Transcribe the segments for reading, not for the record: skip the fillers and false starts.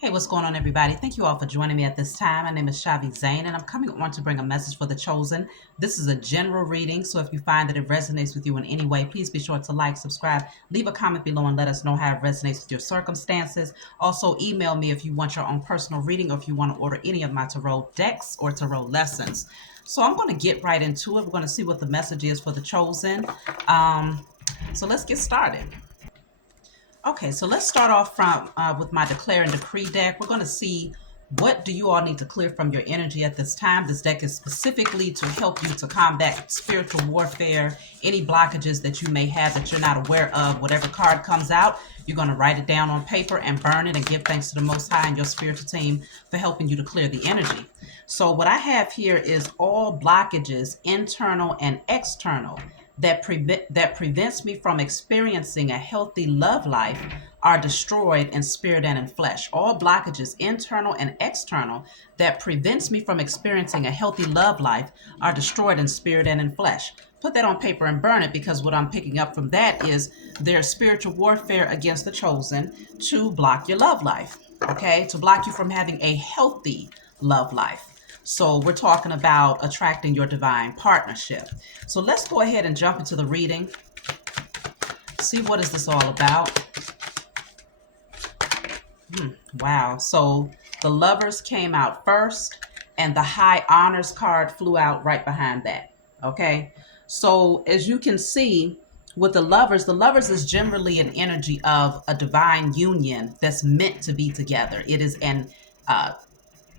Hey, what's going on, everybody? Thank you all for joining me at this time. My name is Shavi Zane, and I'm coming on to bring a message for the chosen. This is a general reading, so if you find that it resonates with you in any way, please be sure to like, subscribe, leave a comment below, and let us know how it resonates with your circumstances. Also, email me if you want your own personal reading or if you want to order any of my tarot decks or tarot lessons. So I'm going to get right into it. We're going to see what the message is for the chosen. So let's get started. Okay, so let's start off from with my Declare and Decree deck. We're going to see what do you all need to clear from your energy at this time. This deck is specifically to help you to combat spiritual warfare, any blockages that you may have that you're not aware of. Whatever card comes out, you're going to write it down on paper and burn it and give thanks to the Most High and your spiritual team for helping you to clear the energy. So what I have here is all blockages, internal and external, that prevents me from experiencing a healthy love life are destroyed in spirit and in flesh. All blockages, internal and external, that prevents me from experiencing a healthy love life are destroyed in spirit and in flesh. Put that on paper and burn it, because what I'm picking up from that is there's spiritual warfare against the chosen to block your love life, okay? To block you from having a healthy love life. So we're talking about attracting your divine partnership. So let's go ahead and jump into the reading. See what is this all about. Wow. So the Lovers came out first, and the High Honors card flew out right behind that. Okay. So as you can see with the Lovers is generally an energy of a divine union that's meant to be together. It is an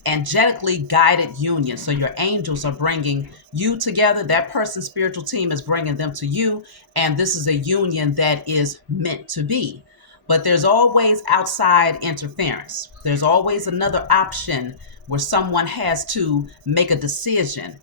angelically guided union. So your angels are bringing you together. That person's spiritual team is bringing them to you. And this is a union that is meant to be. But there's always outside interference. There's always another option where someone has to make a decision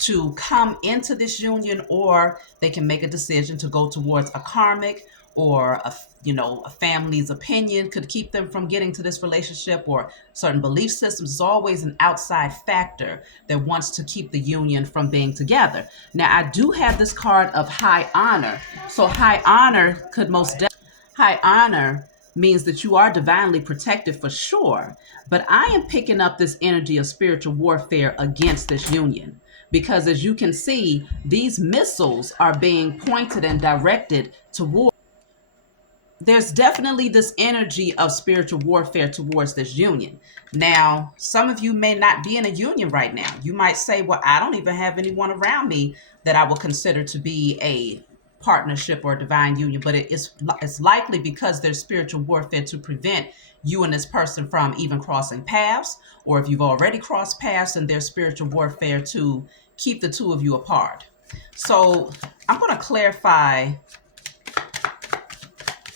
to come into this union, or they can make a decision to go towards a karmic, or a family's opinion could keep them from getting to this relationship, or certain belief systems. There's always an outside factor that wants to keep the union from being together. Now, I do have this card of High Honor. So High Honor could most definitely, High Honor means that you are divinely protected for sure. But I am picking up this energy of spiritual warfare against this union, because as you can see, these missiles are being pointed and directed toward. There's definitely this energy of spiritual warfare towards this union. Now, some of you may not be in a union right now. You might say, well, I don't even have anyone around me that I will consider to be a partnership or a divine union. But it's likely because there's spiritual warfare to prevent you and this person from even crossing paths. Or if you've already crossed paths, and there's spiritual warfare to keep the two of you apart. So I'm going to clarify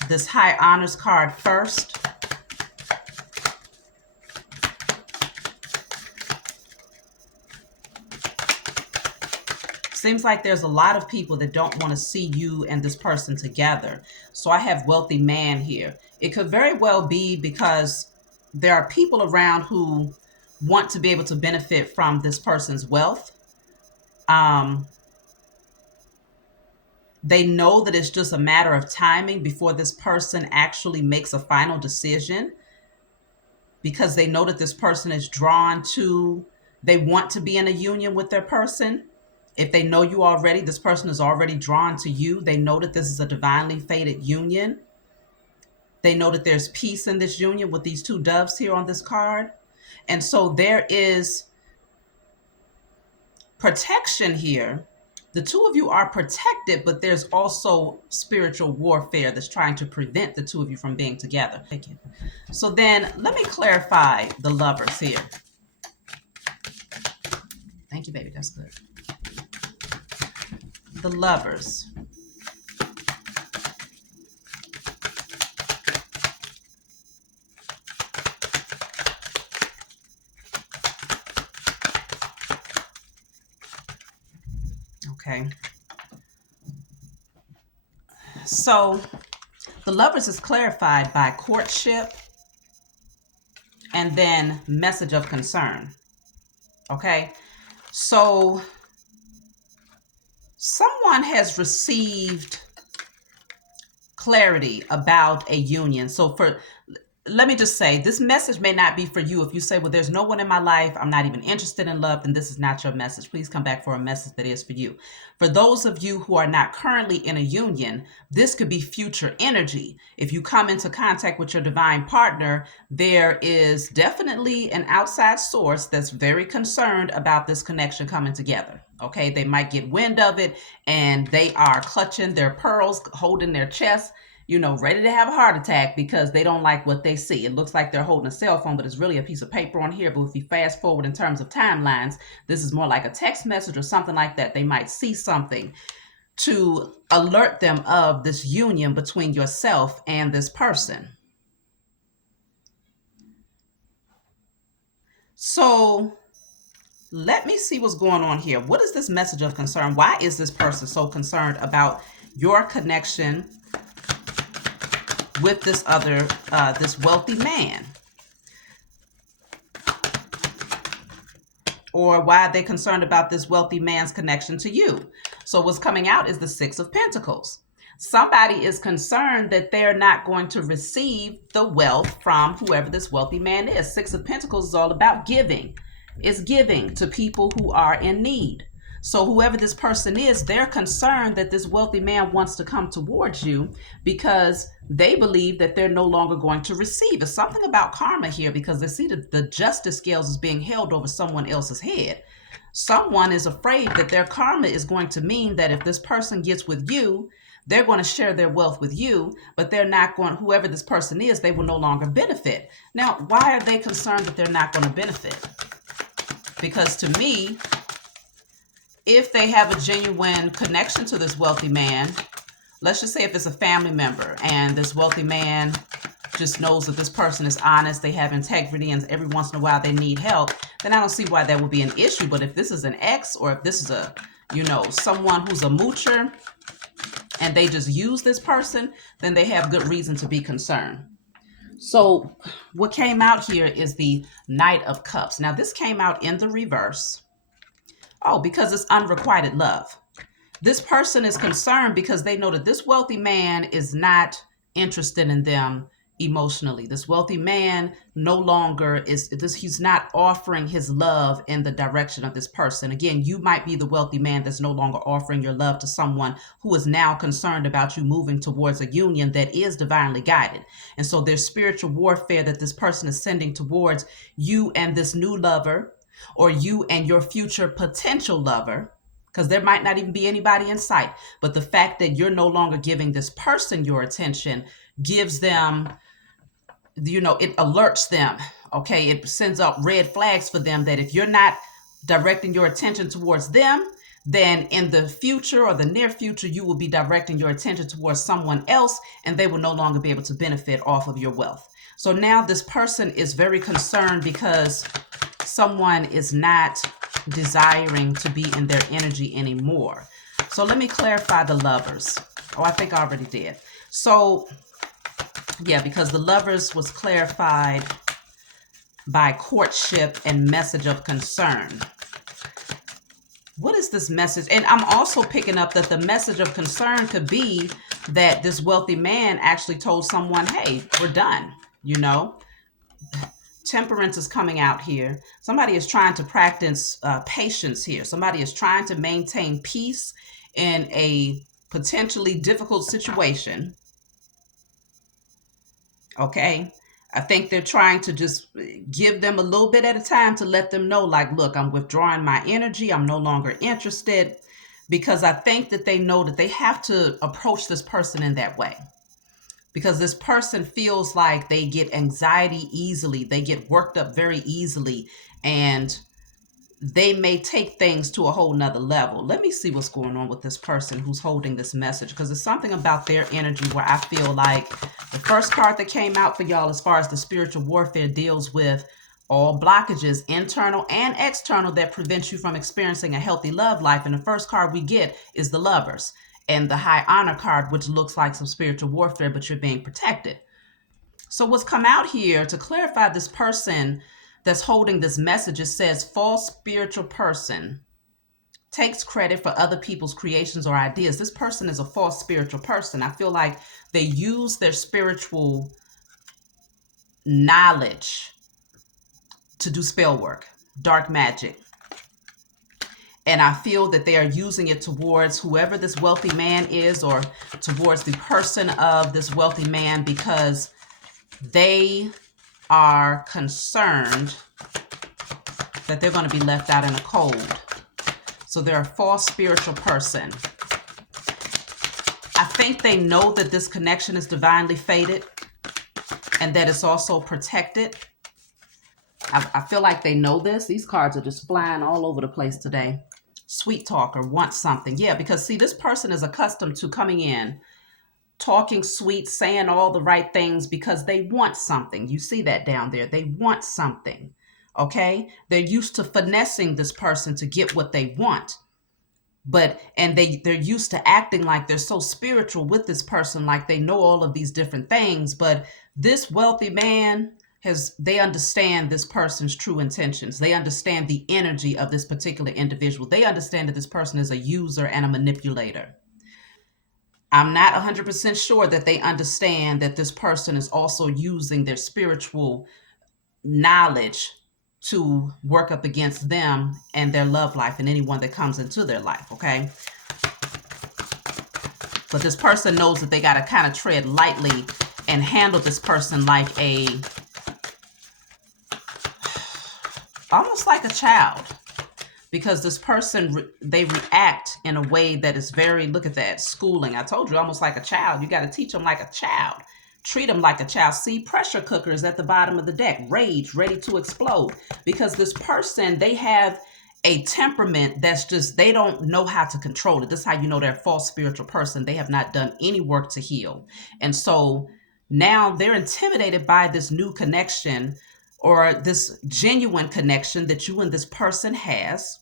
this High Honors card first. Seems like there's a lot of people that don't want to see you and this person together. So I have wealthy man here. It could very well be because there are people around who want to be able to benefit from this person's wealth. They know that it's just a matter of timing before this person actually makes a final decision, because they know that this person is drawn to, they want to be in a union with their person. If they know you already, this person is already drawn to you. They know that this is a divinely fated union. They know that there's peace in this union with these two doves here on this card. And so there is protection here. The two of you are protected, but there's also spiritual warfare that's trying to prevent the two of you from being together. Thank you. So then let me clarify the Lovers here. Thank you, baby. That's good. The Lovers. Okay. So the Lovers is clarified by courtship and then message of concern. Okay. So someone has received clarity about a union. So let me just say, this message may not be for you. If you say, well, there's no one in my life, I'm not even interested in love, then this is not your message. Please come back for a message that is for you. For those of you who are not currently in a union, this could be future energy. If you come into contact with your divine partner, there is definitely an outside source that's very concerned about this connection coming together. Okay, they might get wind of it and they are clutching their pearls, holding their chest, ready to have a heart attack because they don't like what they see. It looks like they're holding a cell phone, but it's really a piece of paper on here. But if you fast forward in terms of timelines, this is more like a text message or something like that. They might see something to alert them of this union between yourself and this person. So let me see what's going on here. What is this message of concern? Why is this person so concerned about your connection with this this wealthy man? Or why are they concerned about this wealthy man's connection to you? So what's coming out is the Six of Pentacles. Somebody is concerned that they're not going to receive the wealth from whoever this wealthy man is. Six of Pentacles is all about giving. It's giving to people who are in need. So whoever this person is, they're concerned that this wealthy man wants to come towards you because they believe that they're no longer going to receive. It's something about karma here because they see the justice scales is being held over someone else's head. Someone is afraid that their karma is going to mean that if this person gets with you, they're going to share their wealth with you, but they're not going, whoever this person is, they will no longer benefit. Now, why are they concerned that they're not going to benefit? Because to me, if they have a genuine connection to this wealthy man, let's just say if it's a family member and this wealthy man just knows that this person is honest, they have integrity, and every once in a while they need help, then I don't see why that would be an issue. But if this is an ex, or if this is a, someone who's a moocher and they just use this person, then they have good reason to be concerned. So what came out here is the Knight of Cups. Now this came out in the reverse. Oh, because it's unrequited love. This person is concerned because they know that this wealthy man is not interested in them emotionally. This wealthy man no longer is this, he's not offering his love in the direction of this person. Again, you might be the wealthy man that's no longer offering your love to someone who is now concerned about you moving towards a union that is divinely guided. And so there's spiritual warfare that this person is sending towards you and this new lover, or you and your future potential lover, because there might not even be anybody in sight. But the fact that you're no longer giving this person your attention gives them, it alerts them. Okay, it sends up red flags for them that if you're not directing your attention towards them, then in the future or the near future, you will be directing your attention towards someone else and they will no longer be able to benefit off of your wealth. So now this person is very concerned because someone is not desiring to be in their energy anymore. So let me clarify the Lovers. Oh, I think I already did. So yeah, because the Lovers was clarified by courtship and message of concern. What is this message? And I'm also picking up that the message of concern could be that this wealthy man actually told someone, hey, we're done, Temperance is coming out here. Somebody is trying to practice patience here. Somebody is trying to maintain peace in a potentially difficult situation. Okay. I think they're trying to just give them a little bit at a time to let them know, like, look, I'm withdrawing my energy. I'm no longer interested, because I think that they know that they have to approach this person in that way. Because this person feels like they get anxiety easily. They get worked up very easily. And they may take things to a whole nother level. Let me see what's going on with this person who's holding this message. Because there's something about their energy where I feel like the first card that came out for y'all as far as the spiritual warfare deals with all blockages, internal and external, that prevent you from experiencing a healthy love life. And the first card we get is the Lovers. And the High Honor card, which looks like some spiritual warfare, but you're being protected. So what's come out here to clarify this person that's holding this message, it says false spiritual person takes credit for other people's creations or ideas. This person is a false spiritual person. I feel like they use their spiritual knowledge to do spell work, dark magic. And I feel that they are using it towards whoever this wealthy man is, or towards the person of this wealthy man, because they are concerned that they're going to be left out in the cold. So they're a false spiritual person. I think they know that this connection is divinely fated and that it's also protected. I feel like they know this. These cards are just flying all over the place today. Sweet talker, wants something. Yeah, because see, this person is accustomed to coming in, talking sweet, saying all the right things because they want something. You see that down there. They want something. Okay? They're used to finessing this person to get what they want. And they're used to acting like they're so spiritual with this person, like they know all of these different things. But this wealthy man they understand this person's true intentions. They understand the energy of this particular individual. They understand that this person is a user and a manipulator. I'm not 100% sure that they understand that this person is also using their spiritual knowledge to work up against them and their love life and anyone that comes into their life, okay? But this person knows that they got to kind of tread lightly and handle this person like almost like a child. Because this person, they react in a way that is very, look at that, schooling. I told you, almost like a child. You got to teach them like a child. Treat them like a child. See, pressure cookers at the bottom of the deck. Rage, ready to explode. Because this person, they have a temperament that's just, they don't know how to control it. This is how you know they're a false spiritual person. They have not done any work to heal. And so now they're intimidated by this new connection, or this genuine connection that you and this person has,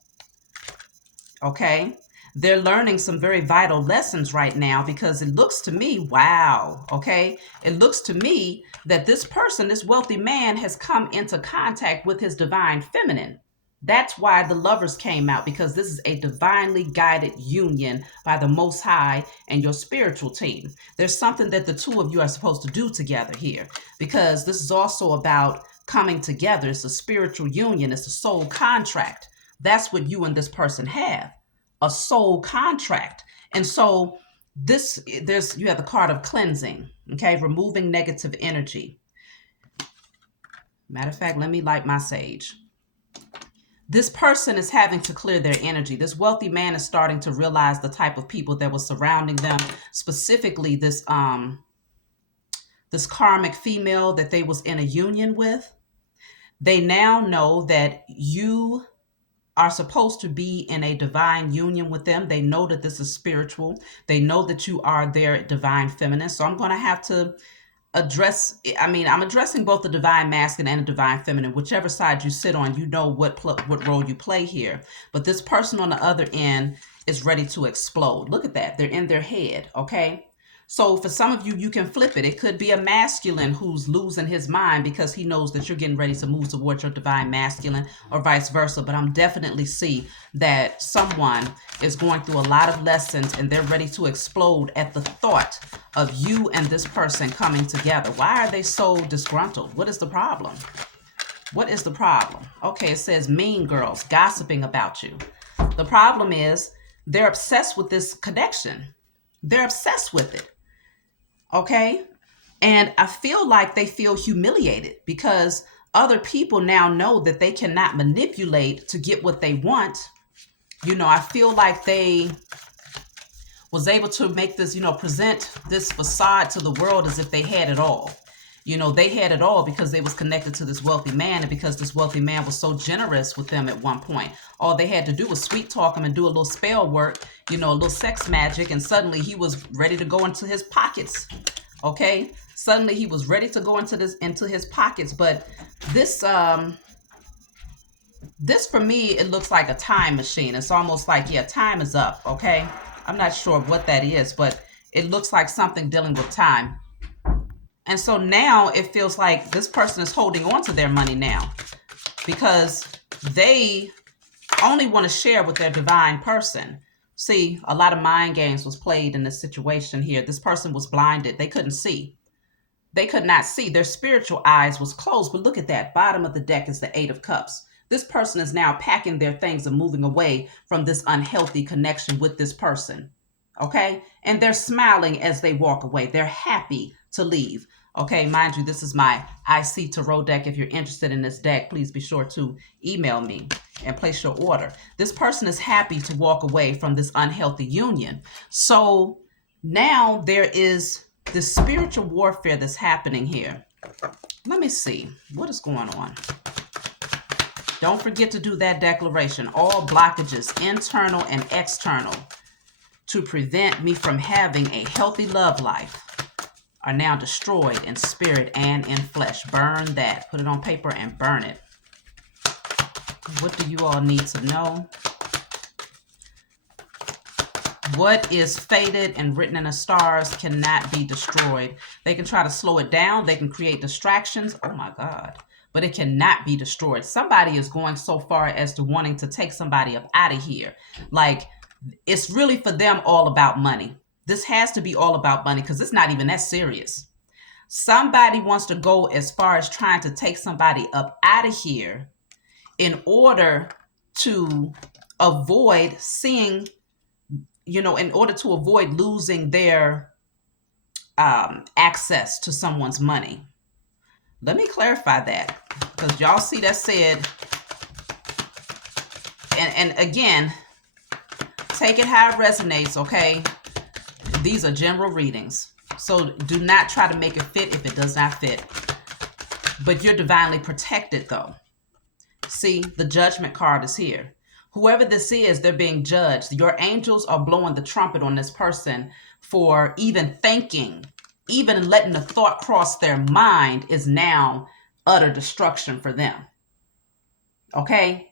okay? They're learning some very vital lessons right now, because it looks to me, wow, okay? It looks to me that this person, this wealthy man, has come into contact with his divine feminine. That's why the lovers came out, because this is a divinely guided union by the Most High and your spiritual team. There's something that the two of you are supposed to do together here, because this is also about coming together. It's a spiritual union. It's a soul contract. That's what you and this person have, a soul contract. And so you have the card of cleansing, okay? Removing negative energy. Matter of fact, let me light my sage. This person is having to clear their energy. This wealthy man is starting to realize the type of people that was surrounding them, specifically this karmic female that they was in a union with. They now know that you are supposed to be in a divine union with them. They know that this is spiritual. They know that you are their divine feminine. So I'm going to have to address, I'm addressing both the divine masculine and the divine feminine. Whichever side you sit on, you know what role you play here. But this person on the other end is ready to explode. Look at that. They're in their head, okay? So for some of you, you can flip it. It could be a masculine who's losing his mind because he knows that you're getting ready to move towards your divine masculine, or vice versa. But I'm definitely see that someone is going through a lot of lessons and they're ready to explode at the thought of you and this person coming together. Why are they so disgruntled? What is the problem? What is the problem? Okay, it says mean girls gossiping about you. The problem is they're obsessed with this connection. They're obsessed with it. Okay? And I feel like they feel humiliated because other people now know that they cannot manipulate to get what they want. You know, I feel like they was able to make this, present this facade to the world as if they had it all. They had it all because they was connected to this wealthy man, and because this wealthy man was so generous with them at one point. All they had to do was sweet talk him and do a little spell work, a little sex magic, and suddenly he was ready to go into his pockets. Okay? Suddenly he was ready to go into his pockets. But this for me, it looks like a time machine. It's almost like, yeah, time is up, okay? I'm not sure what that is, but it looks like something dealing with time. And so now it feels like this person is holding on to their money now because they only want to share with their divine person. See, a lot of mind games was played in this situation here. This person was blinded. They couldn't see. They could not see. Their spiritual eyes was closed. But look at that. Bottom of the deck is the Eight of Cups. This person is now packing their things and moving away from this unhealthy connection with this person. Okay? And they're smiling as they walk away. They're happy to leave. Okay, mind you, this is my IC Tarot deck. If you're interested in this deck, please be sure to email me and place your order. This person is happy to walk away from this unhealthy union. So now there is this spiritual warfare that's happening here. Let me see what is going on. Don't forget to do that declaration. All blockages, internal and external, to prevent me from having a healthy love life are now destroyed in spirit and in flesh. Burn that. Put it on paper and burn it. What do you all need to know? What is fated and written in the stars cannot be destroyed. They can try to slow it down. They can create distractions. Oh my God. But it cannot be destroyed. Somebody is going so far as to wanting to take somebody up out of here. Like, it's really for them all about money. This has to be all about money because it's not even that serious. Somebody wants to go as far as trying to take somebody up out of here in order to avoid seeing, in order to avoid losing their access to someone's money. Let me clarify that, because y'all see that said, and again, take it how it resonates, okay? These are general readings. So do not try to make it fit if it does not fit. But you're divinely protected though. See, the judgment card is here. Whoever this is, they're being judged. Your angels are blowing the trumpet on this person for even thinking, even letting the thought cross their mind is now utter destruction for them. Okay?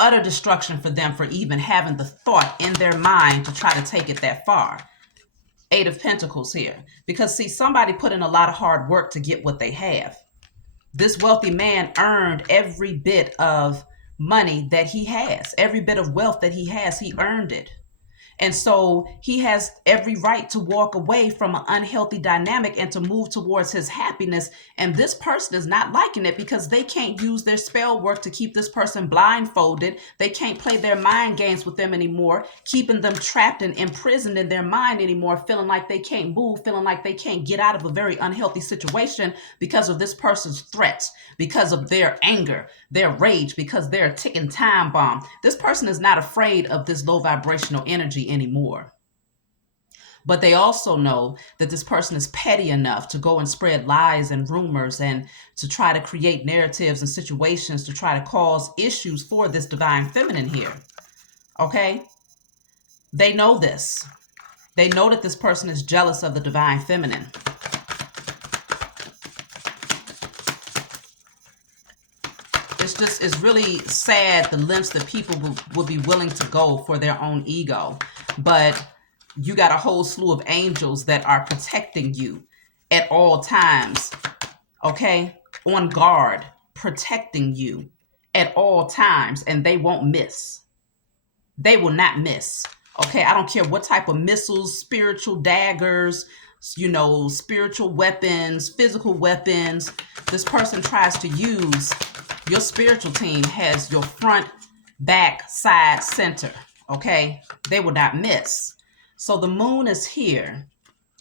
Utter destruction for them for even having the thought in their mind to try to take it that far. Eight of Pentacles here. Because see, somebody put in a lot of hard work to get what they have. This wealthy man earned every bit of money that he has. Every bit of wealth that he has, he earned it. And so he has every right to walk away from an unhealthy dynamic and to move towards his happiness. And this person is not liking it because they can't use their spell work to keep this person blindfolded. They can't play their mind games with them anymore, keeping them trapped and imprisoned in their mind anymore, feeling like they can't move, feeling like they can't get out of a very unhealthy situation because of this person's threats, because of their anger, their rage, because they're a ticking time bomb. This person is not afraid of this low vibrational energy anymore. But they also know that this person is petty enough to go and spread lies and rumors and to try to create narratives and situations to try to cause issues for this divine feminine here. Okay? They know this. They know that this person is jealous of the divine feminine. It's really sad the lengths that people will be willing to go for their own ego. But you got a whole slew of angels that are protecting you at all times. Okay? On guard, protecting you at all times, and they won't miss. They will not miss. Okay? I don't care what type of missiles, spiritual daggers, spiritual weapons, physical weapons this person tries to use. Your spiritual team has your front, back, side, center. Okay? They will not miss. So the moon is here.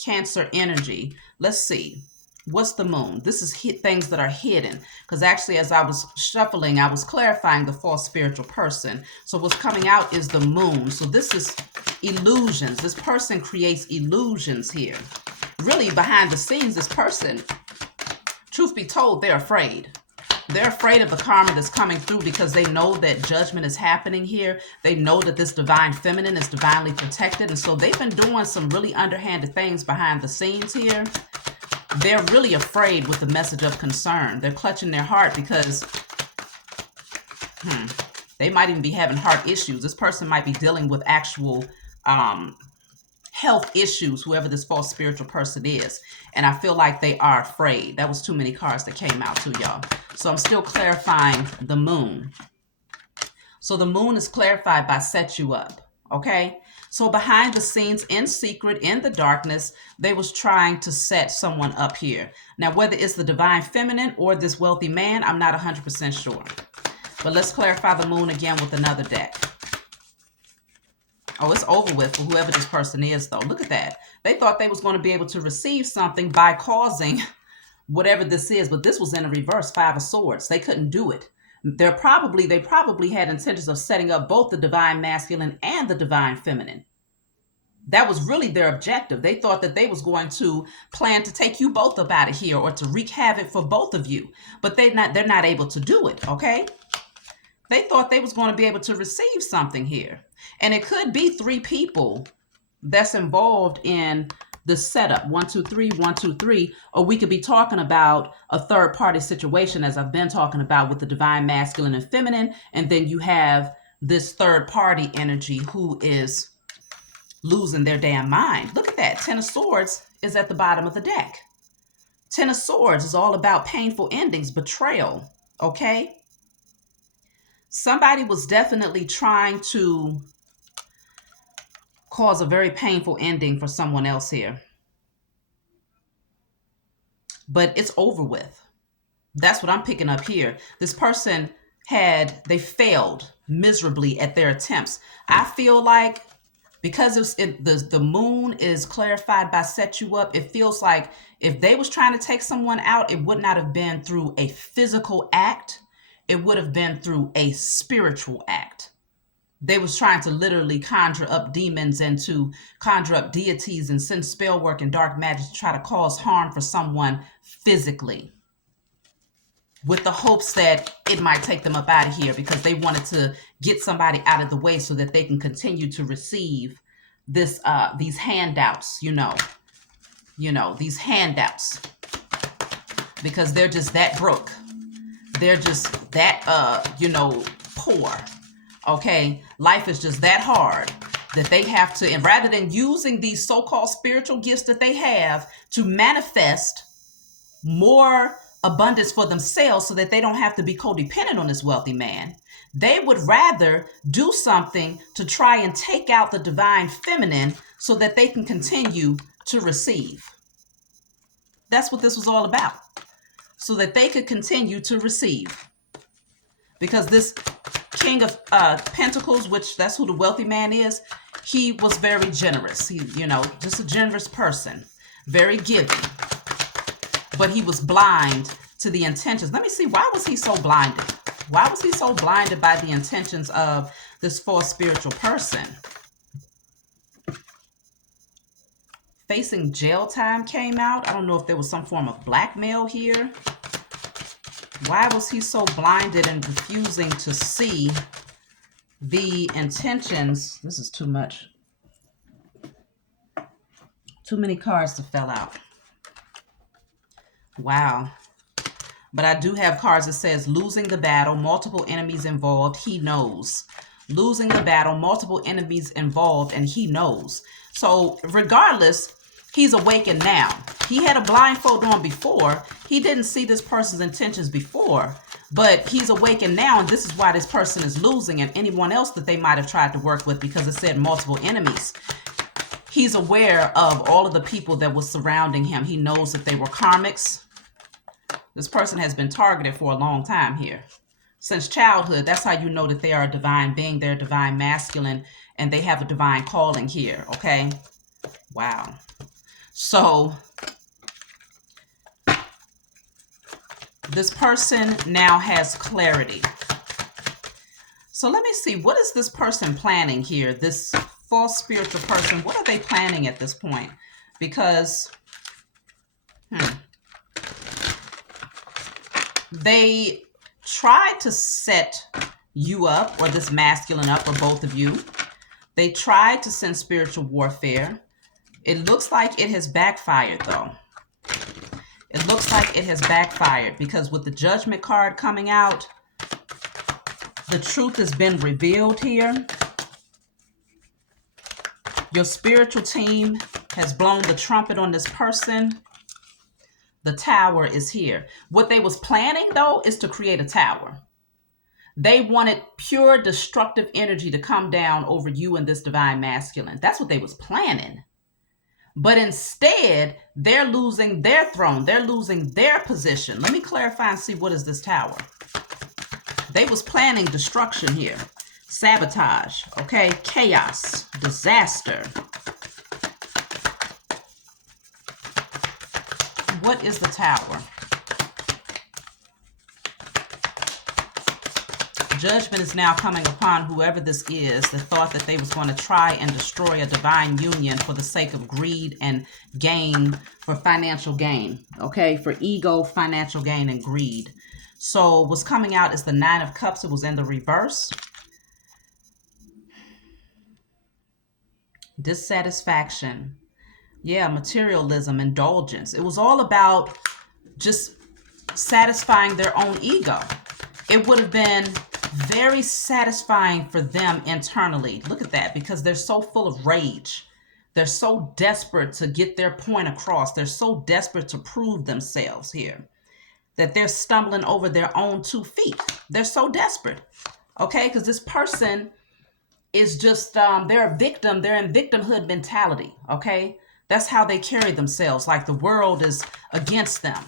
Cancer energy. Let's see. What's the moon? This is things that are hidden. Because actually, as I was shuffling, I was clarifying the false spiritual person. So what's coming out is the moon. So this is illusions. This person creates illusions here. Really, behind the scenes, this person, truth be told, they're afraid. They're afraid of the karma that's coming through because they know that judgment is happening here. They know that this divine feminine is divinely protected. And so they've been doing some really underhanded things behind the scenes here. They're really afraid with the message of concern. They're clutching their heart because they might even be having heart issues. This person might be dealing with actual health issues, whoever this false spiritual person is. And I feel like they are afraid. That was too many cards that came out to y'all. So I'm still clarifying the moon. So the moon is clarified by set you up. Okay. So behind the scenes, in secret, in the darkness, they was trying to set someone up here. Now, whether it's the divine feminine or this wealthy man, I'm not 100% sure. But let's clarify the moon again with another deck. Oh, it's over with for whoever this person is, though. Look at that. They thought they was going to be able to receive something by causing whatever this is, but this was in a reverse, 5 of Swords. They couldn't do it. They probably had intentions of setting up both the divine masculine and the divine feminine. That was really their objective. They thought that they was going to plan to take you both up out of here or to wreak havoc for both of you, but they're not able to do it. Okay. They thought they was going to be able to receive something here. And it could be 3 people that's involved in the setup. 1, 2, 3, 1, 2, 3. Or we could be talking about a third party situation, as I've been talking about with the divine masculine and feminine. And then you have this third party energy who is losing their damn mind. Look at that. 10 of Swords is at the bottom of the deck. 10 of Swords is all about painful endings, betrayal. Okay. Somebody was definitely trying to cause a very painful ending for someone else here. But it's over with. That's what I'm picking up here. This person they failed miserably at their attempts. I feel like because the moon is clarified by set you up, it feels like if they was trying to take someone out, it would not have been through a physical act. It would have been through a spiritual act. They was trying to literally conjure up demons and to conjure up deities and send spell work and dark magic to try to cause harm for someone physically, with the hopes that it might take them up out of here because they wanted to get somebody out of the way so that they can continue to receive these handouts, these handouts, because they're just that broke. They're just that, poor. Okay. Life is just that hard that they have to, and rather than using these so-called spiritual gifts that they have to manifest more abundance for themselves so that they don't have to be codependent on this wealthy man, they would rather do something to try and take out the divine feminine so that they can continue to receive. That's what this was all about. So that they could continue to receive. Because this King of Pentacles, which that's who the wealthy man is, he was very generous. He, just a generous person, very giving. But he was blind to the intentions. Let me see, why was he so blinded? Why was he so blinded by the intentions of this false spiritual person? Facing jail time came out. I don't know if there was some form of blackmail here. Why was he so blinded and refusing to see the intentions? This is too much. Too many cards to fill out. Wow. But I do have cards that says losing the battle, multiple enemies involved, he knows. Losing the battle, multiple enemies involved, and he knows. So regardless, he's awakened now. He had a blindfold on before. He didn't see this person's intentions before, but he's awakened now, and this is why this person is losing, and anyone else that they might have tried to work with, because it said multiple enemies. He's aware of all of the people that was surrounding him. He knows that they were karmics. This person has been targeted for a long time here. Since childhood, that's how you know that they are a divine being. They're a divine masculine, and they have a divine calling here, okay? Wow. So this person now has clarity. So let me see, what is this person planning here? This false spiritual person, what are they planning at this point? Because they tried to set you up, or this masculine up, or both of you. They tried to send spiritual warfare. It looks like it has backfired, though. It looks like it has backfired because with the Judgment card coming out, the truth has been revealed here. Your spiritual team has blown the trumpet on this person. The Tower is here. What they was planning, though, is to create a tower. They wanted pure destructive energy to come down over you and this divine masculine. That's what they was planning. But instead, they're losing their throne. They're losing their position. Let me clarify and see, what is this Tower? They was planning destruction here. Sabotage, okay? Chaos, disaster. What is the Tower? Judgment is now coming upon whoever this is that thought that they was going to try and destroy a divine union for the sake of greed and gain, for financial gain, okay? For ego, financial gain, and greed. So what's coming out is the Nine of Cups. It was in the reverse. Dissatisfaction. Yeah, materialism, indulgence. It was all about just satisfying their own ego. It would have been very satisfying for them internally. Look at that, because they're so full of rage. They're so desperate to get their point across. They're so desperate to prove themselves here that they're stumbling over their own 2 feet. They're so desperate, okay? Because this person is just, they're a victim. They're in victimhood mentality, okay? That's how they carry themselves, like the world is against them.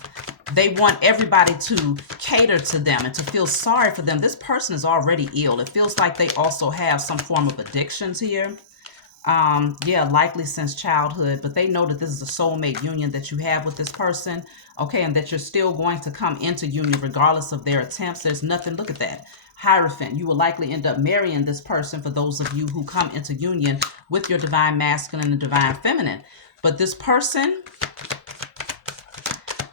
They want everybody to cater to them and to feel sorry for them. This person is already ill. It feels like they also have some form of addictions here. Yeah, likely since childhood, but they know that this is a soulmate union that you have with this person, okay, and that you're still going to come into union regardless of their attempts. There's nothing, look at that, Hierophant. You will likely end up marrying this person, for those of you who come into union with your divine masculine and divine feminine. But this person,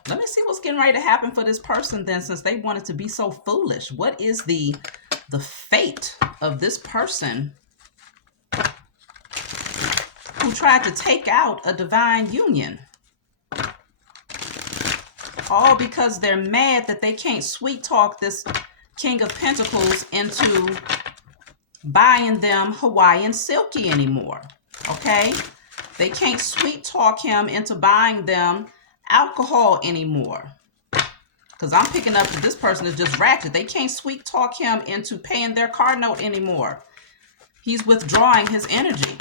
let me see what's getting ready to happen for this person then, since they wanted to be so foolish. What is the fate of this person who tried to take out a divine union? All because they're mad that they can't sweet talk this King of Pentacles into buying them Hawaiian Silky anymore, okay? They can't sweet talk him into buying them alcohol anymore. Because I'm picking up that this person is just ratchet. They can't sweet talk him into paying their car note anymore. He's withdrawing his energy.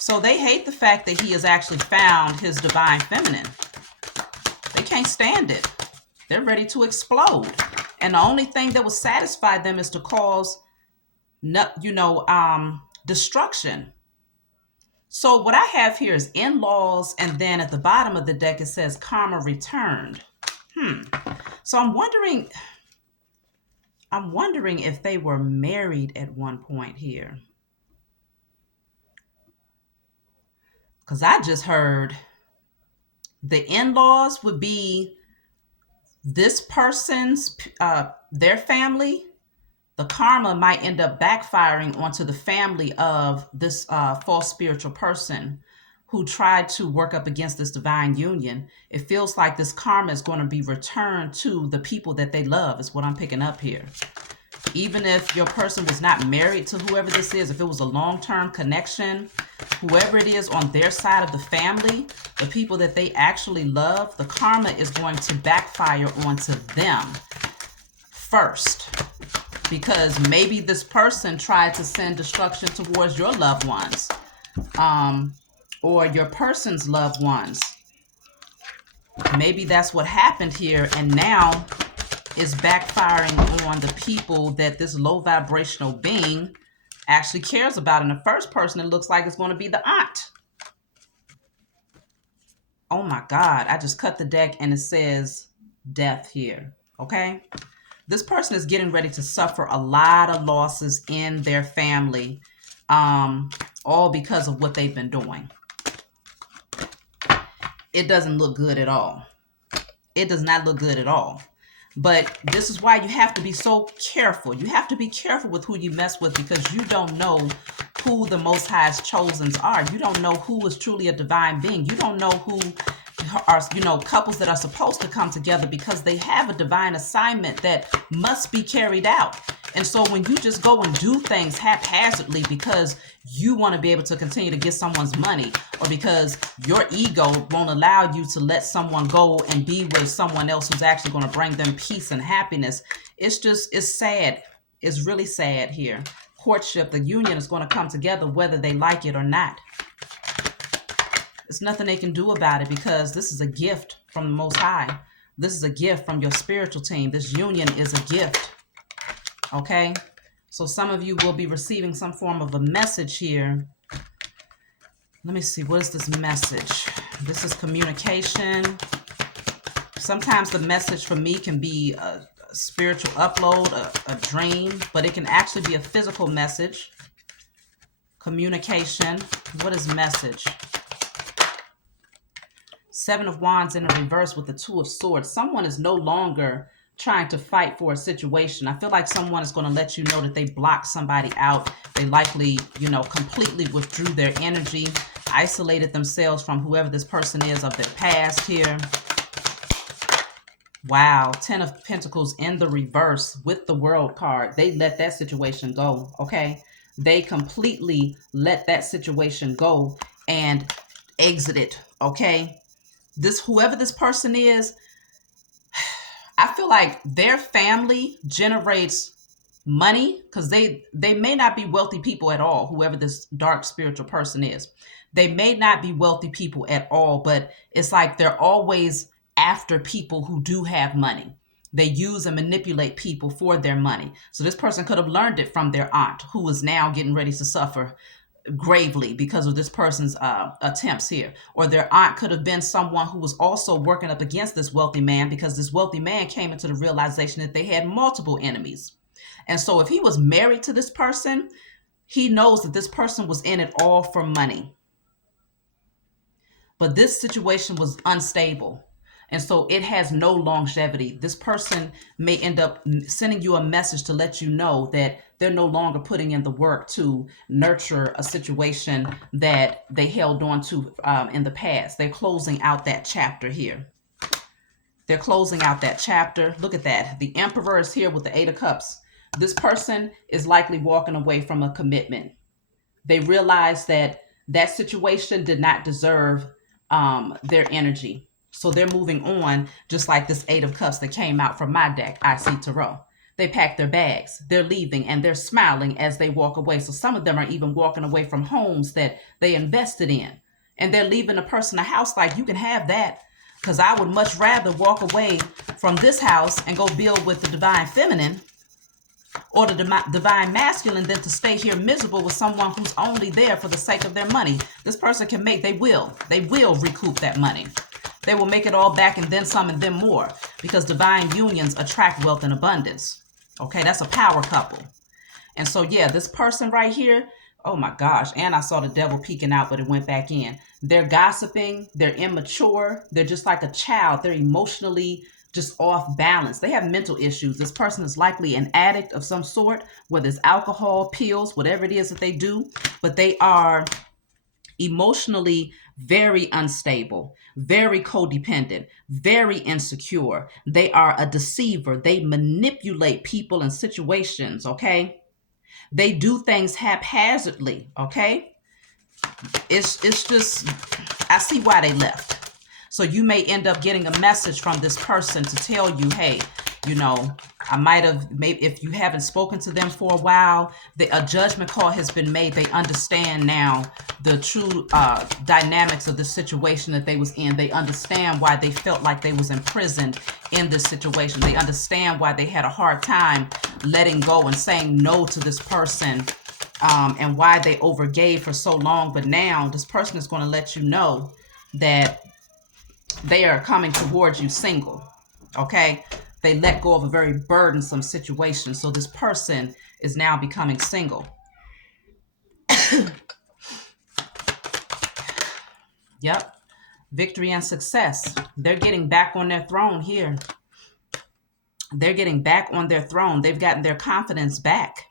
So they hate the fact that he has actually found his divine feminine. They can't stand it. They're ready to explode. And the only thing that will satisfy them is to cause, destruction. So what I have here is in-laws, and then at the bottom of the deck it says karma returned. So I'm wondering if they were married at one point here. Because I just heard the in-laws would be this person's, their family. The karma might end up backfiring onto the family of this false spiritual person who tried to work up against this divine union. It feels like this karma is going to be returned to the people that they love, is what I'm picking up here. Even if your person was not married to whoever this is, if it was a long-term connection, whoever it is on their side of the family, the people that they actually love, the karma is going to backfire onto them first. Because maybe this person tried to send destruction towards your loved ones, or your person's loved ones. Maybe that's what happened here, and now is backfiring on the people that this low vibrational being actually cares about. And the first person, it looks like it's going to be the aunt. Oh my God, I just cut the deck and it says death here, okay? This person is getting ready to suffer a lot of losses in their family, all because of what they've been doing. It doesn't look good at all. It does not look good at all. But this is why you have to be so careful. You have to be careful with who you mess with, because you don't know who the Most High's chosens are. You don't know who is truly a divine being. You don't know who are, couples that are supposed to come together because they have a divine assignment that must be carried out. And so when you just go and do things haphazardly because you want to be able to continue to get someone's money, or because your ego won't allow you to let someone go and be with someone else who's actually going to bring them peace and happiness, it's sad. It's really sad here. Courtship, the union is going to come together whether they like it or not. There's nothing they can do about it because this is a gift from the Most High. This is a gift from your spiritual team. This union is a gift. Okay? So some of you will be receiving some form of a message here. Let me see. What is this message? This is communication. Sometimes the message for me can be a spiritual upload, a dream, but it can actually be a physical message. Communication. What is message? Seven of Wands in a reverse with the Two of Swords. Someone is no longer trying to fight for a situation. I feel like someone is going to let you know that they blocked somebody out. They likely, completely withdrew their energy, isolated themselves from whoever this person is of their past here. Wow. 10 of Pentacles in the reverse with the World card. They let that situation go. Okay. They completely let that situation go and exited. Okay. Whoever this person is, I feel like their family generates money because they may not be wealthy people at all. Whoever this dark spiritual person is, they may not be wealthy people at all, but it's like they're always after people who do have money. They use and manipulate people for their money. So this person could have learned it from their aunt, who is now getting ready to suffer gravely because of this person's attempts here. Or their aunt could have been someone who was also working up against this wealthy man because this wealthy man came into the realization that they had multiple enemies. And so if he was married to this person, he knows that this person was in it all for money. But this situation was unstable. And so it has no longevity. This person may end up sending you a message to let you know that they're no longer putting in the work to nurture a situation that they held on to in the past. They're closing out that chapter here. They're closing out that chapter. Look at that. The Emperor is here with the 8 of Cups. This person is likely walking away from a commitment. They realize that that situation did not deserve their energy. So they're moving on, just like this 8 of Cups that came out from my deck, I see Tarot. They pack their bags, they're leaving, and they're smiling as they walk away. So some of them are even walking away from homes that they invested in. And they're leaving a person a house like, you can have that, because I would much rather walk away from this house and go build with the divine feminine or the divine masculine than to stay here miserable with someone who's only there for the sake of their money. This person can they will recoup that money. They will make it all back and then some and then more, because divine unions attract wealth and abundance. Okay, that's a power couple. And so, yeah, this person right here, oh my gosh, and I saw the devil peeking out, but it went back in. They're gossiping, they're immature, they're just like a child. They're emotionally just off balance. They have mental issues. This person is likely an addict of some sort, whether it's alcohol, pills, whatever it is that they do, but they are emotionally very unstable, very codependent, very insecure. They are a deceiver. They manipulate people and situations, okay? They do things haphazardly, okay? It's just, I see why they left. So you may end up getting a message from this person to tell you, hey, I might have, maybe if you haven't spoken to them for a while, a judgment call has been made. They understand now the true dynamics of the situation that they was in. They understand why they felt like they was imprisoned in this situation. They understand why they had a hard time letting go and saying no to this person, and why they overgave for so long. But now this person is going to let you know that they are coming towards you single, okay? They let go of a very burdensome situation. So this person is now becoming single. Yep. Victory and success. They're getting back on their throne here. They're getting back on their throne. They've gotten their confidence back.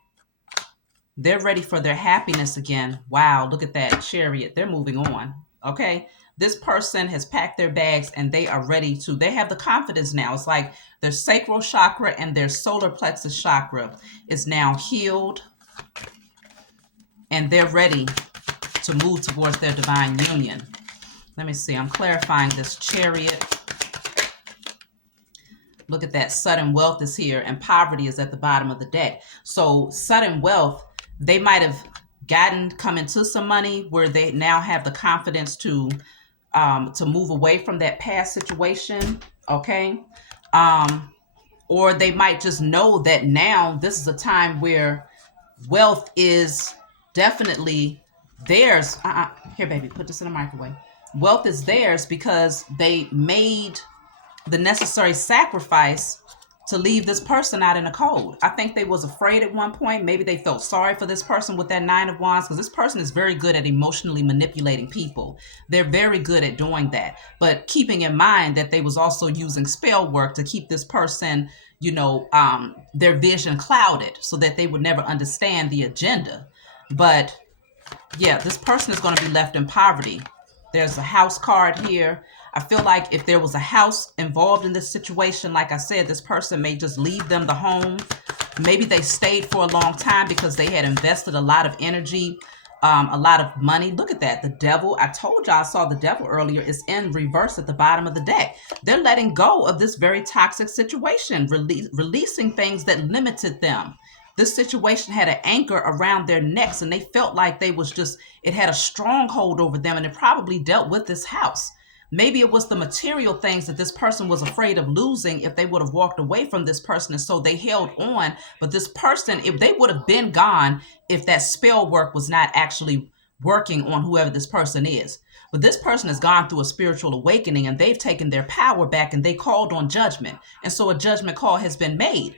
They're ready for their happiness again. Wow, look at that Chariot. They're moving on. Okay. This person has packed their bags and they are ready to, they have the confidence now. It's like their sacral chakra and their solar plexus chakra is now healed, and they're ready to move towards their divine union. Let me see. I'm clarifying this Chariot. Look at that. Sudden wealth is here and poverty is at the bottom of the deck. So sudden wealth, they might have come into some money where they now have the confidence to move away from that past situation. Okay. Or they might just know that now this is a time where wealth is definitely theirs. Here, baby, put this in the microwave. Wealth is theirs because they made the necessary sacrifice to leave this person out in the cold. I think they was afraid at one point. Maybe they felt sorry for this person with that Nine of Wands, because this person is very good at emotionally manipulating people. They're very good at doing that. But keeping in mind that they was also using spell work to keep this person, you know, their vision clouded so that they would never understand the agenda. But yeah, this person is going to be left in poverty. There's a house card here. I feel like if there was a house involved in this situation, like I said, this person may just leave them the home. Maybe they stayed for a long time because they had invested a lot of energy, a lot of money. Look at that. The devil. I told y'all I saw the devil earlier. Is in reverse at the bottom of the deck. They're letting go of this very toxic situation, releasing things that limited them. This situation had an anchor around their necks and they felt like they was just, it had a stronghold over them, and it probably dealt with this house. Maybe it was the material things that this person was afraid of losing if they would have walked away from this person. And so they held on. But this person, if they would have been gone, if that spell work was not actually working on whoever this person is. But this person has gone through a spiritual awakening and they've taken their power back and they called on judgment. And so a judgment call has been made.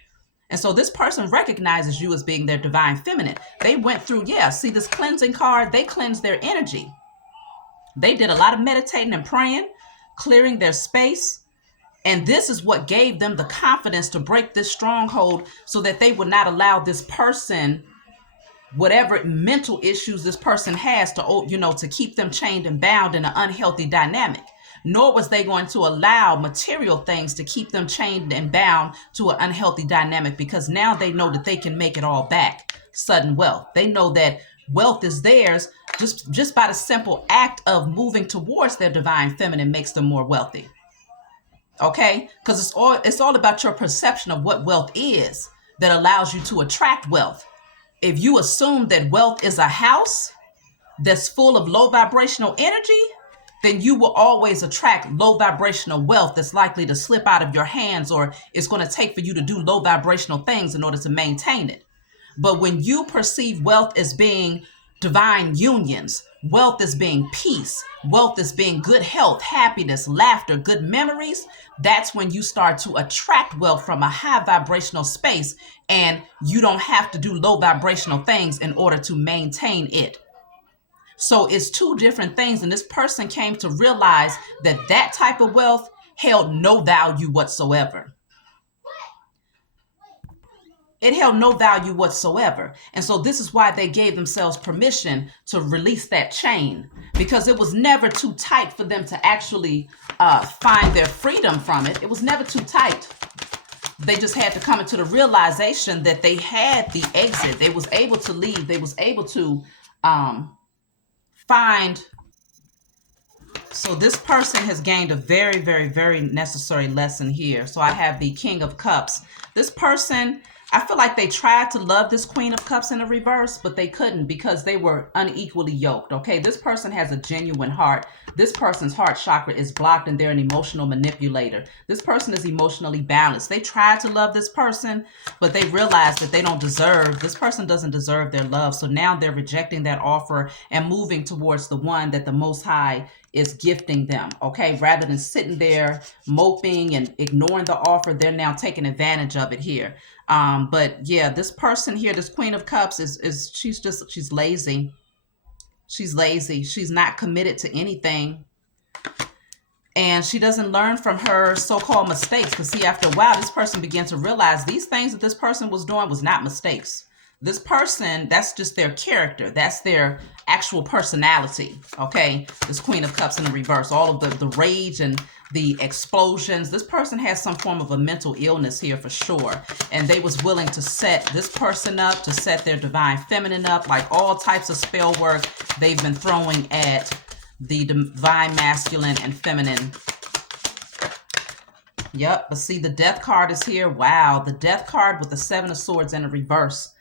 And so this person recognizes you as being their divine feminine. They went through, see this cleansing card, they cleansed their energy. They did a lot of meditating and praying, clearing their space. And this is what gave them the confidence to break this stronghold so that they would not allow this person, whatever mental issues this person has, to keep them chained and bound in an unhealthy dynamic. Nor was they going to allow material things to keep them chained and bound to an unhealthy dynamic, because now they know that they can make it all back. Sudden wealth. They know that wealth is theirs just by the simple act of moving towards their divine feminine makes them more wealthy. Okay? Because it's all about your perception of what wealth is that allows you to attract wealth. If you assume that wealth is a house that's full of low vibrational energy, then you will always attract low vibrational wealth that's likely to slip out of your hands, or it's going to take for you to do low vibrational things in order to maintain it. But when you perceive wealth as being divine unions, wealth as being peace, wealth as being good health, happiness, laughter, good memories, that's when you start to attract wealth from a high vibrational space, and you don't have to do low vibrational things in order to maintain it. So it's two different things. And this person came to realize that that type of wealth held no value whatsoever. It held no value whatsoever. And so this is why they gave themselves permission to release that chain, because it was never too tight for them to actually find their freedom from it. It was never too tight. They just had to come into the realization that they had the exit. They was able to leave. They was able to find. So this person has gained a very, very, very necessary lesson here. So I have the King of Cups. This person, I feel like they tried to love this Queen of Cups in the reverse, but they couldn't because they were unequally yoked. Okay, this person has a genuine heart. This person's heart chakra is blocked and they're an emotional manipulator. This person is emotionally balanced. They tried to love this person, but they realized that this person doesn't deserve their love. So now they're rejecting that offer and moving towards the one that the Most High is gifting them. Okay, rather than sitting there moping and ignoring the offer, they're now taking advantage of it here. But yeah, this person here, this Queen of Cups she's lazy. She's lazy. She's not committed to anything. And she doesn't learn from her so-called mistakes. Because see, after a while, this person began to realize these things that this person was doing was not mistakes. This person, that's just their character. That's their actual personality. Okay. This Queen of Cups in the reverse, all of the rage and the explosions. This person has some form of a mental illness here for sure. And they was willing to set this person up, to set their divine feminine up, like all types of spell work they've been throwing at the divine masculine and feminine. Yep. But see, the Death card is here. Wow. The Death card with the Seven of Swords in the reverse.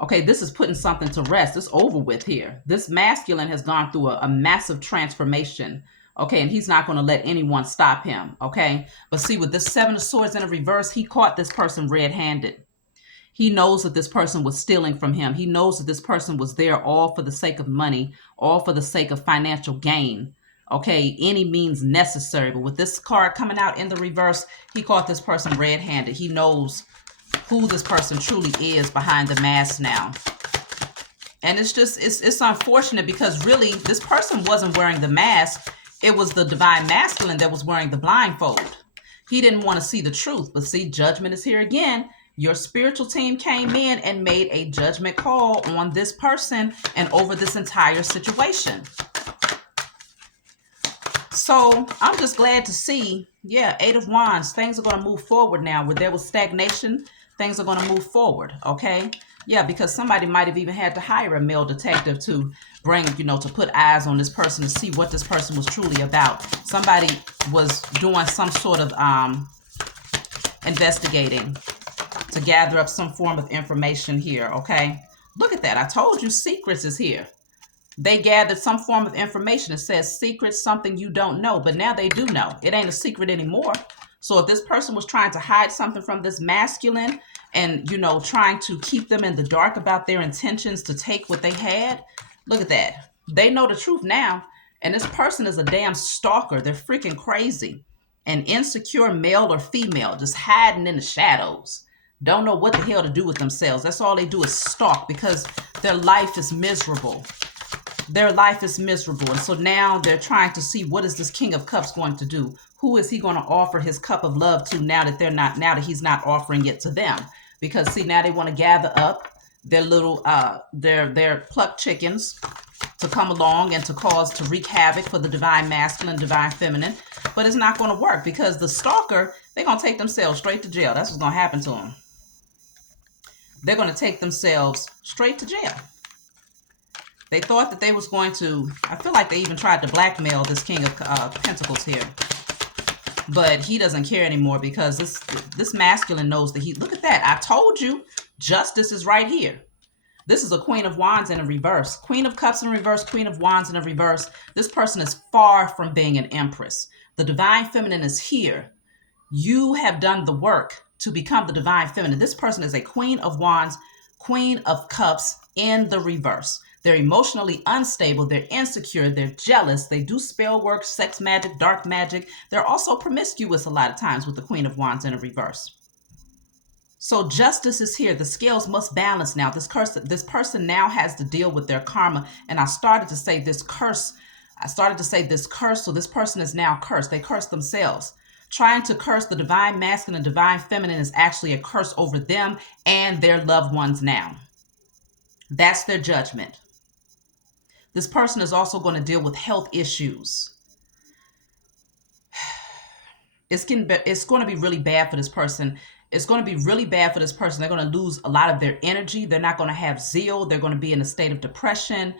Okay, this is putting something to rest. It's over with here. This masculine has gone through a massive transformation. Okay, and he's not going to let anyone stop him. Okay, but see, with this Seven of Swords in a reverse, he caught this person red-handed. He knows that this person was stealing from him. He knows that this person was there all for the sake of money, all for the sake of financial gain. Okay, any means necessary. But with this card coming out in the reverse, he caught this person red-handed. He knows who this person truly is behind the mask now. And it's just, it's unfortunate because really this person wasn't wearing the mask. It was the divine masculine that was wearing the blindfold. He didn't want to see the truth. But see, judgment is here again. Your spiritual team came in and made a judgment call on this person and over this entire situation. So I'm just glad to see, yeah, Eight of Wands, things are going to move forward now. Where there was stagnation, things are going to move forward, okay? Yeah, because somebody might have even had to hire a male detective to bring, to put eyes on this person to see what this person was truly about. Somebody was doing some sort of investigating to gather up some form of information here, okay? Look at that. I told you secrets is here. They gathered some form of information. It says secrets, something you don't know, but now they do know. It ain't a secret anymore. So if this person was trying to hide something from this masculine and, trying to keep them in the dark about their intentions to take what they had, look at that. They know the truth now. And this person is a damn stalker. They're freaking crazy. An insecure male or female just hiding in the shadows. Don't know what the hell to do with themselves. That's all they do is stalk because their life is miserable. Their life is miserable. And so now they're trying to see, what is this King of Cups going to do? Who is he going to offer his cup of love to now that he's not offering it to them? Because see, now they want to gather up their little, their plucked chickens to come along and to wreak havoc for the divine masculine, divine feminine. But it's not going to work because the stalker, they're going to take themselves straight to jail. That's what's going to happen to them. They're going to take themselves straight to jail. They thought that they was going to, I feel like they even tried to blackmail this King of Pentacles here. But he doesn't care anymore because this masculine knows that look at that. I told you, justice is right here. This is a Queen of Wands in a reverse. Queen of Cups in reverse, Queen of Wands in a reverse. This person is far from being an empress. The divine feminine is here. You have done the work to become the divine feminine. This person is a Queen of Wands, Queen of Cups in the reverse. They're emotionally unstable. They're insecure. They're jealous. They do spell work, sex magic, dark magic. They're also promiscuous a lot of times with the Queen of Wands in a reverse. So justice is here. The scales must balance now. This person now has to deal with their karma. And I started to say this curse. So this person is now cursed. They curse themselves. Trying to curse the divine masculine and divine feminine is actually a curse over them and their loved ones now. That's their judgment. This person is also going to deal with health issues. It's going to be really bad for this person. It's going to be really bad for this person. They're going to lose a lot of their energy. They're not going to have zeal. They're going to be in a state of depression.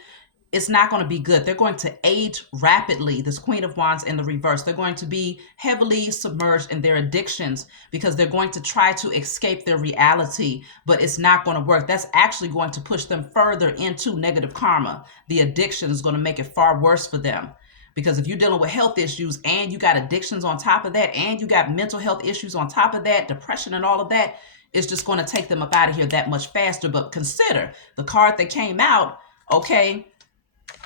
It's not going to be good. They're going to age rapidly. This Queen of Wands in the reverse. They're going to be heavily submerged in their addictions because they're going to try to escape their reality, but it's not going to work. That's actually going to push them further into negative karma. The addiction is going to make it far worse for them because if you're dealing with health issues and you got addictions on top of that and you got mental health issues on top of that, depression and all of that, it's just going to take them up out of here that much faster. But consider the card that came out, okay?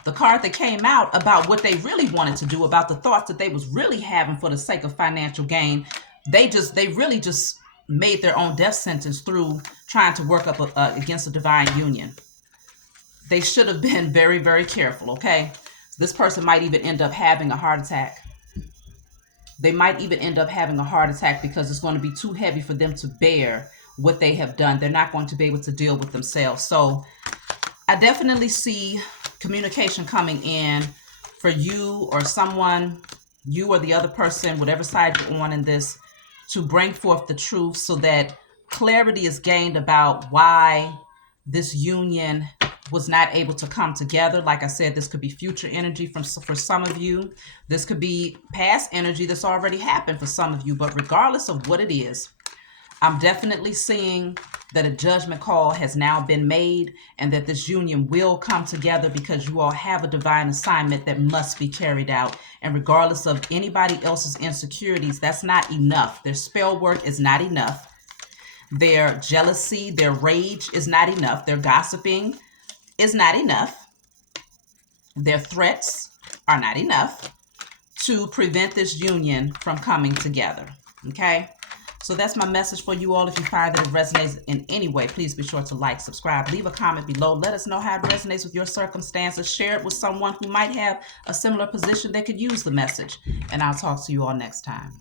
The card that came out about what they really wanted to do, about the thoughts that they was really having for the sake of financial gain. They really just made their own death sentence through trying to work up against a divine union. They should have been very, very careful, okay? This person might even end up having a heart attack. They might even end up having a heart attack because it's going to be too heavy for them to bear what they have done. They're not going to be able to deal with themselves. So I definitely see communication coming in for you or someone, you or the other person, whatever side you're on in this, to bring forth the truth so that clarity is gained about why this union was not able to come together. Like I said, this could be future energy for some of you. This could be past energy that's already happened for some of you. But regardless of what it is, I'm definitely seeing that a judgment call has now been made and that this union will come together because you all have a divine assignment that must be carried out. And regardless of anybody else's insecurities, that's not enough. Their spell work is not enough. Their jealousy, their rage is not enough. Their gossiping is not enough. Their threats are not enough to prevent this union from coming together. Okay? So that's my message for you all. If you find that it resonates in any way, please be sure to like, subscribe, leave a comment below. Let us know how it resonates with your circumstances. Share it with someone who might have a similar position that could use the message. And I'll talk to you all next time.